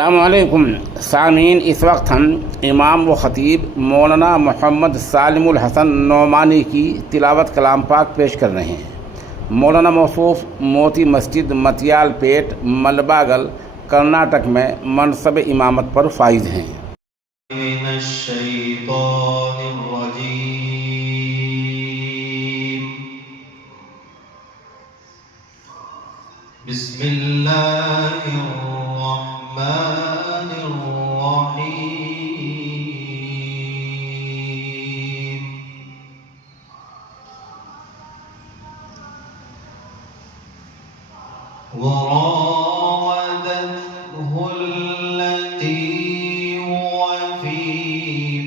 अस्सलामुअलैकुम सामीन, इस वक्त हम इमाम व ख़तीब मौलाना मोहम्मद सालिमुल हसन नौमानी की तिलावत कलाम पाक पेश कर रहे हैं। मौलाना मौसूफ मोती मस्जिद मतियाल पेट मलबागल कर्नाटक में मनसब इमामत पर फाइज हैं। وراودته التي هو في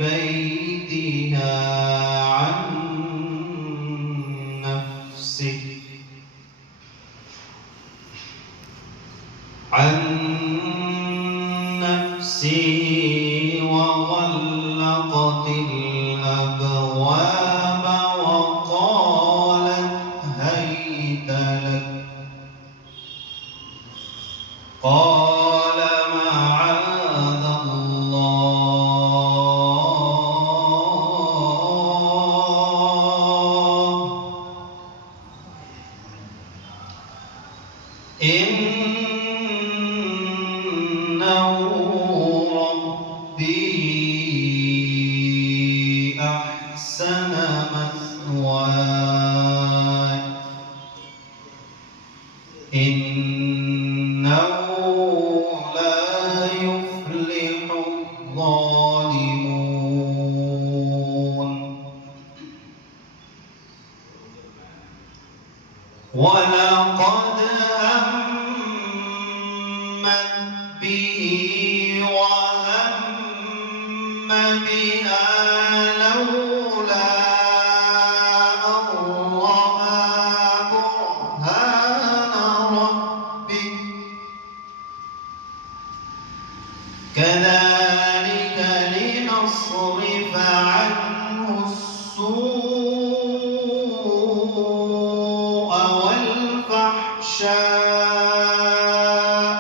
بيتها عن نفسه وغلقت الأبواب وقالت هيت لك. قال معاذ الله إنه ربي أحسن مثواي إنه لا يفلح الظالمون. ولقد همت به وهم بها لولا أن رأى برهان ربه كذلك لنصرف عنه السوء والفحشاء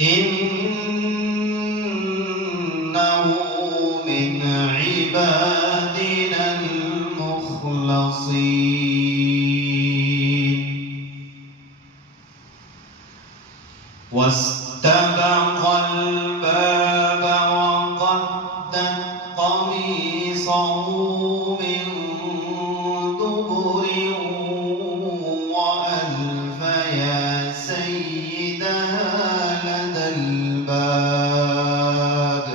إنه من عبادنا المخلصين. واستبق الباب وقدت قميصه من دبر وألف يا سيدها لدى الباب.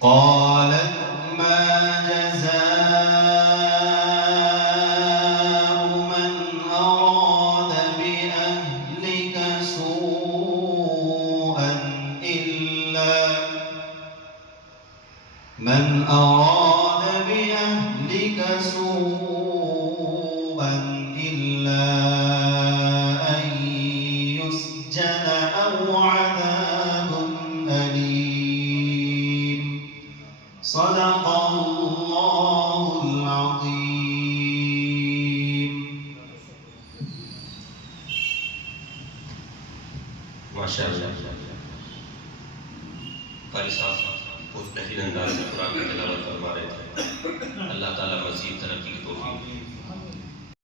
قالت ما جزاء من أراد بأهلك سوءا إلا أن يسجن أو عذاب أليم. صدق الله العظيم. माशाअल्लाह कारी साहब बहुत बेहतरीन अंदाज में कुरान की तिलावत फरमा रहे थे। अल्लाह ताला मज़ीद तरक्की की तौफीक